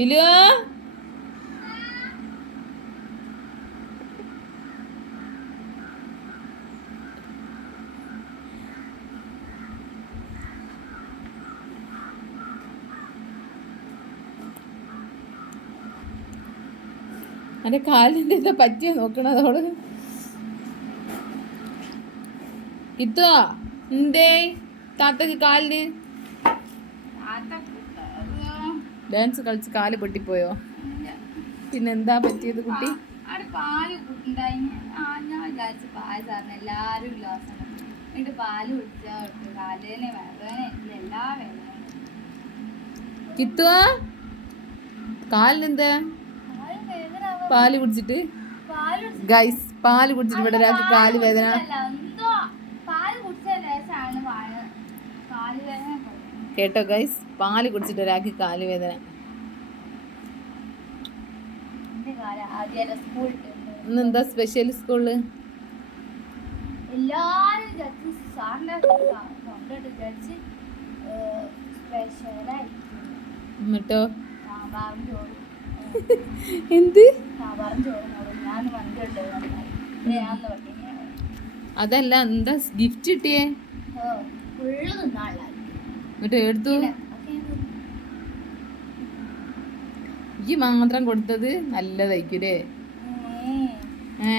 ബിലു എന്റെ കാലിന്റെ എന്താ പറ്റിയ നോക്കണതോട് കിത്തുവോ എന്തേ? താത്തക്ക് കാലിന് ഡാൻസ് കളിച്ച് കാൽ പൊട്ടിപ്പോയോ? പിന്നെ എന്താ പറ്റിയത് കുട്ടി? പാൽ ഉണ്ടായി. ഞാൻ വിചാരിച്ചു പാൽ സാറിന് എല്ലാരും ഗ്ലാസ് എന്നിട്ട് പാൽ കുടിച്ചാ കാലേനെ വേദന ഇല്ല എല്ലാ വേദന കിത്തുവോ കാലിനെന്താ? പാൽ കുടിച്ചിട്ട്? ഗൈസ് പാൽ കുടിച്ചിട്ട് ഇവിടെ കാൽ വേദന. പാൽ കുടിച്ച ലേശാണ് പാൽ കാൽ വേദന. കേട്ടോ ഗൈസ് പാൽ കുടിച്ചിട്ട് ഒരാൾക്ക് കാൽ വേദന ഇന്ന് എന്താ സ്പെഷ്യൽ സ്കൂളിൽ എന്നിട്ടോ? എന്ത്? അതല്ല എന്താ ഗിഫ്റ്റ് കിട്ടിയേ? ഫുള്ള് എന്നിട്ട് എടുത്തു. ഈ മാത്രം കൊടുത്തത് നല്ല. ഏ.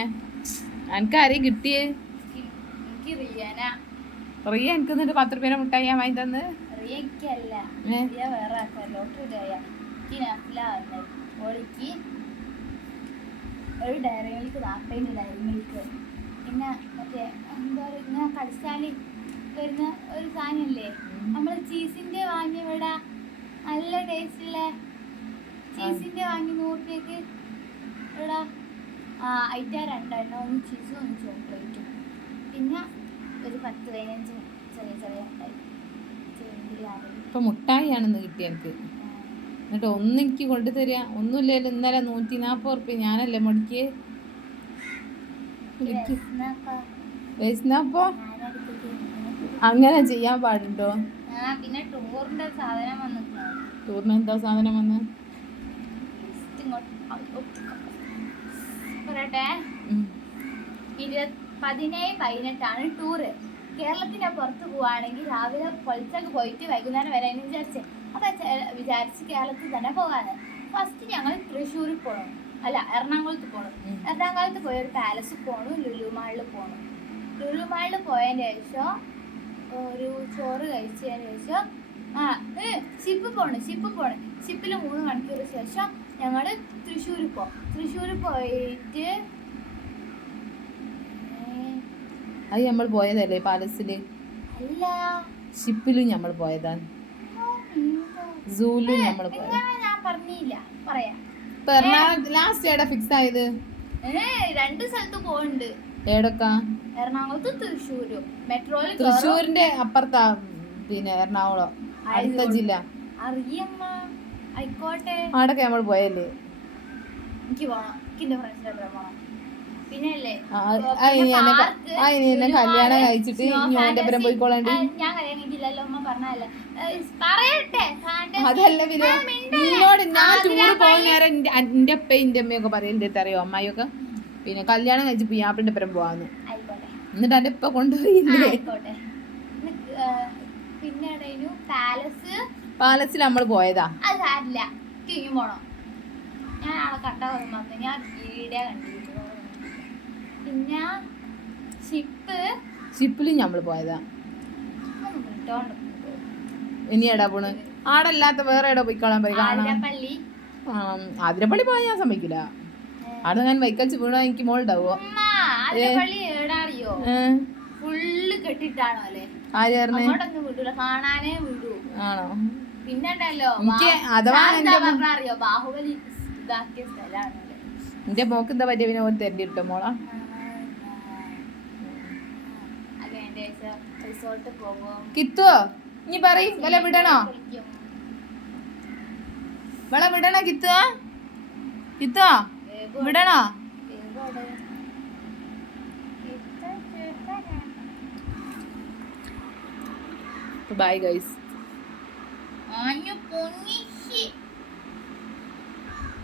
എനിക്ക് ആരെയും കിട്ടിയേ റിയ എനിക്ക് എന്നിട്ട് പത്ത് രൂപേനെ മുട്ടായി ഞാൻ വാങ്ങി തന്ന്. ഒരു ഡയറി മിൽക്ക് നാൽപ്പതിന്റെ ഡയറി മിൽക്ക് പിന്നെ മറ്റേ എന്താ പറയുക ഇങ്ങനെ കടിച്ചാൽ വരുന്ന ഒരു സാധനല്ലേ നമ്മൾ ചീസിന്റെ വാങ്ങി ഇവിടെ നല്ല ടേസ്റ്റുള്ള ചീസിന്റെ വാങ്ങി നൂറ് രൂപയ്ക്ക് ഇവിടെ ഐറ്റ രണ്ടെണ്ണം ഒന്ന് ചീസും ഒന്ന് ചോക്ലേറ്റും പിന്നെ ഒരു പത്ത് പതിനഞ്ച് ചെറിയ ചെറിയ. ഇപ്പൊ മുട്ടായിയാണെന്ന് കിട്ടിയ എനിക്ക്. എന്നിട്ട് ഒന്ന് എനിക്ക് കൊണ്ടുതരിക ഒന്നുമില്ലല്ലോ ഇന്നലെ നൂറ്റി നാൽപ്പത് റുപ്യ ഞാനല്ലേ മുടക്കിയേ എനിക്ക് അങ്ങനെ ചെയ്യാൻ പാടുണ്ടോ? പിന്നെ ടൂറിന്റെ സാധനം വന്നിട്ടുണ്ട് ടൂറിന് എന്താ സാധനം വന്ന്? പറയട്ടെ. പതിനേഴ് പതിനെട്ടാണ് ടൂറ്. കേരളത്തിന്റെ പുറത്ത് പോവാണെങ്കിൽ രാവിലെ പൊളിച്ചൊക്കെ പോയിട്ട് വൈകുന്നേരം വരാൻ വിചാരിച്ചേ. അപ്പൊ വിചാരിച്ച് കേരളത്തിൽ തന്നെ പോകാന് ഫസ്റ്റ് ഞങ്ങൾ തൃശ്ശൂരിൽ പോകണം അല്ല എറണാകുളത്ത് പോകണം എറണാകുളത്ത് പോയി ഒരു പാലസിൽ പോകണം ലുലു മാളിൽ പോകണം ലുലു മാളിൽ പോയതിന് ശേഷം ഒരു ചോറ് കഴിച്ചതിന് ശേഷം ആ ഷിപ്പ് പോണം ഷിപ്പ് പോണ്. ഷിപ്പിൽ മൂന്ന് മണിക്കൂർ ശേഷം ഞങ്ങൾ തൃശ്ശൂർ പോകും തൃശ്ശൂർ പോയിട്ട് അത് നമ്മൾ പോയതല്ലേ പാലസിൽ അല്ല. ഷിപ്പിലും നമ്മൾ പോയതാണ്. സൂലും നമ്മൾ പോയത് ഞാൻ പറഞ്ഞില്ല. പറയാ. ലാസ്റ്റ് എവിടെ ഫിക്സ് ആയത്? രണ്ട് സ്ഥലത്ത് പോകുന്നുണ്ട് എവിടൊക്കാ എറണാകുളത്ത് തൃശ്ശൂരും. മെട്രോയിൽ തൃശ്ശൂരിന്റെ അപ്പുറത്താ പിന്നെ എറണാകുളം അടുത്ത ജില്ല. അറിയമ്മ ആയിക്കോട്ടെ. അവിടൊക്കെ നമ്മൾ പോയല്ലേ? എനിക്ക് പോണം എനിക്ക് എന്റെ ഫ്രണ്ട്സിന്റെ പോണം. കല്യാണം കഴിച്ചിട്ട് ഇനി പോയിക്കോളണ്ടി. ഞാൻ കല്യാണം കഴിച്ചില്ലല്ലോ അമ്മ പറഞ്ഞല്ലേ പറയട്ടെ അതല്ല പിന്നെ? നിന്നോട് ഞാൻ ടൂറ് പോകുന്ന നേരം എന്റെ എന്റെ അപ്പ എന്റെ അമ്മയൊക്കെ പറയലുണ്ട് അറിയോ? അമ്മായിയൊക്കെ? പിന്നെ കല്യാണം കഴിച്ച് പിയാപ്പിന്റെ പരം പോവാന്ന്. എന്നിട്ട് എന്റെ ഇപ്പൊ കൊണ്ടുപോയില്ലേ? പിന്നെ പാലസ്? പാലസിൽ നമ്മൾ പോയതാ. അത് സാരില്ല. കിങ്ങി പോണം. ഞാൻ ആളെ കണ്ട മാത്രം ഞാൻ വീഡിയോ പിന്നെ ഷിപ്പ്? നമ്മൾ പോയതാ. ഒന്ന് വിട്ടോണ്ട് ഇനി എടാ പോണ്? ആടല്ലാത്ത വേറെ പോയിക്കോളാൻ പറയും ആതിരപ്പള്ളി. പോയാൽ ഞാൻ സമ്മതിക്കില്ല അവിടെ ഞാൻ വൈക്കച്ച് വീണോ എനിക്ക് മോളുണ്ടാവോ ഫുള്ള് കെട്ടിട്ടാണോ അല്ലേ? കാണാനേ വിടൂ. ആണോ? പിന്നെ ഉണ്ടല്ലോ എനിക്ക് അഥവാ അറിയോ ബാഹുബലി ഇതാക്കിയ സ്ഥലമാണ് എന്റെ മോക്ക് എന്താ പറ്റിയ? പിന്നെ ഓര് തരണ്ടി മോളാ? പോകും. കിത്തുവോ? ഇനി പറയും വില വിടണോ. വിള വിടണോ കിത്തുവാ? കിത്തുവോ? വേഗം വിടണോ? വേഗം അവിടെ. ബൈ ഗൈസ് ആഞ്ഞു പൊങ്ങി.